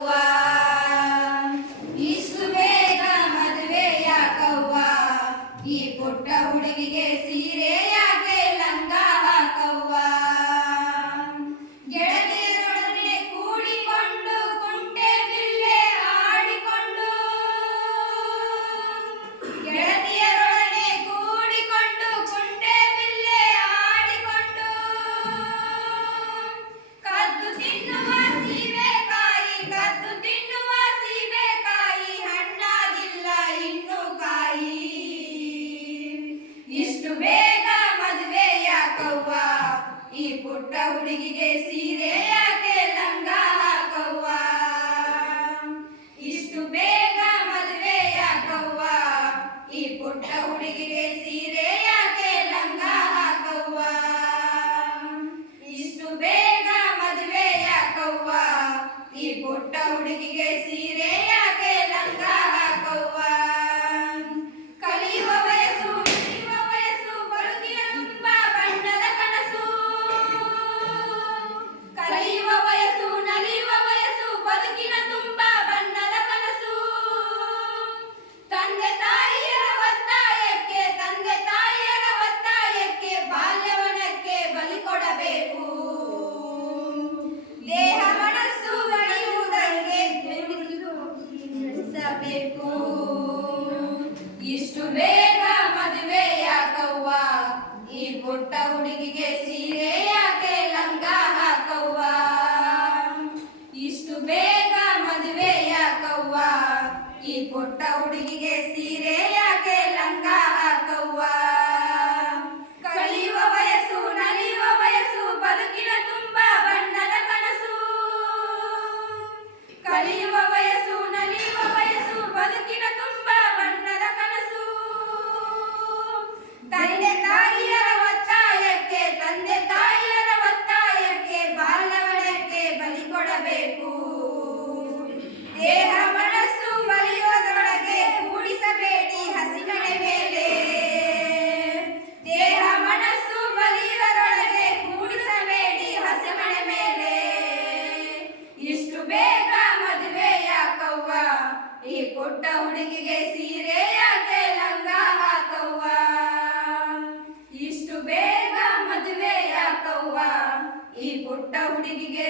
ಅವ್ವ, ಇಷ್ಟು ಬೇಗ ಮದುವೆ ಯಾಕವ್ವ? ಈ ಪುಟ್ಟ ಹುಡುಗಿಗೆ ಸೀರೆ ಯಾಕೆ ಲಂಗ ಹಾಕವ್ವ? ಗೆಳತಿಯರೊಡನೆ ಕೂಡಿಕೊಂಡು ಕುಂಟೆ ಬಿಲ್ಲೆ ಆಡಿಕೊಂಡು, ಗೆಳತಿಯರೊಡನೆ ಕೂಡಿಕೊಂಡು ಕುಂಟೆ ಬಿಲ್ಲೆ ಆಡಿಕೊಂಡು, ಕದ್ದು ತಿನ್ನುವ ಸೀಬೆಕಾಯಿ, ಕದ್ದು ತಿನ್ನುವ ಸೀಬೆಕಾಯಿ, ಹಣ್ಣಾಗಿಲ್ಲ ಇನ್ನು ಕಾಯಿ. ಇಷ್ಟು ಬೇಗ ಮದುವೆ ಯಾಕವ್ವ? ಈ ಪುಟ್ಟ ಹುಡುಗಿಗೆ ಸೀರೆ ಯಾಕೆ ಲಂಗ ಹಾಕವ್ವ? ಇಷ್ಟು ಬೇಗ ಮದುವೆ ಯಾಕವ್ವ? ಈ ಪುಟ್ಟ ಹುಡುಗಿಗೆ ಸೀರೆ ಯಾಕೆ ಲಂಗ ಹಾಕವ್ವ? ಇಷ್ಟು ಬೇಗ ಮದುವೆ ಯಾಕವ್ವ? ಈ ಪುಟ್ಟ ಹುಡುಗಿಗೆ ಸೀರೆ ಯಾಕೆ ಲಂಗ ಹಾಕವ್ವ? ಕಲಿಯುವ ವಯಸ್ಸು, ನಲಿಯುವ ವಯಸ್ಸು, ಬದುಕಿನ ತುಂಬ ಬಣ್ಣದ ಕನಸು. ಕಲಿಯುವ ವಯಸ್ಸು, ನಲಿಯುವ ವಯಸ್ಸು, ಬದುಕಿನ ತುಂಬ ಬಣ್ಣದ ಕನಸು. ತಂದೆ ತಾಯಿಯರ ಒತ್ತಾಯಕ್ಕೆ, ತಂದೆ ತಾಯಿಯರ ಒತ್ತಾಯಕ್ಕೆ ಬಾಲ್ಯವನಕ್ಕೆ ಬಲಿ ಕೊಡಬೇಕು. ದೇಹ ಮನಸ್ಸು ಗಡಿಯುವುದಕ್ಕೆ ತಿಳಿಸಬೇಕು. ಇಷ್ಟು ಬೇಗ ಮದುವೆ ಯಾಕವ್ವ? ಈ ಪುಟ್ಟ ಹುಡುಗಿಗೆ ಸೀರೆ ಯಾಕೆ ಲಂಗ ಹಾಕವ್ವ? ಇಷ್ಟು ಬೇಗ ಮದುವೆ ಯಾಕವ್ವ? ಈ ಪುಟ್ಟ ಹುಡುಗಿಗೆ ಸೀರೆ ಯಾಕೆ ಲಂಗ ಹಾಕವ್ವ? ಕಲಿಯುವ ವಯಸ್ಸು, ನಲಿಯುವ ವಯಸ್ಸು, ಬದುಕಿನ ತುಂಬ ಬಣ್ಣದ ಕನಸು. ಕಲಿಯುವ ವಯಸ್ಸು, ನಲಿಯುವ ವಯಸ್ಸು, ಬದುಕಿನ ತುಂಬ ಬಣ್ಣದ ಕನಸು. ತಂದೆ ತಾಯಿಯರ ಒತ್ತಾಯಕ್ಕೆ, ತಂದೆ ತಾಯಿಯರ ಒತ್ತಾಯಕ್ಕೆ ಬಾಲ್ಯವನಕ್ಕೆ ಬಲಿ ಕೊಡಬೇಕು. ದೇಹ ಮನಸ್ಸು ಬಲಿಯೋದರೊಳಗೆ ಕೂಡಿಸಬೇಡಿ ಹಸಿಮಣೆ ಮೇಲೆ. ದೇಹ ಮನಸ್ಸು ಬಲಿಯೋದರೊಳಗೆ ಕೂಡಿಸಬೇಡಿ ಹಸಿಮಣೆ ಮೇಲೆ. ಇಷ್ಟು ಬೇಗ ಮದುವೆ ಯಾಕವ್ವ? ಈ ಪುಟ್ಟ ಹುಡುಗಿಗೆ ಸೀರೆ ಯಾಕೆ ಲಂಗ ಹಾಕವ್ವ? ಇಷ್ಟು ಬೇಗ ಮದುವೆ ಯಾಕವ್ವ? ಈ ಪುಟ್ಟ ಹುಡುಗಿಗೆ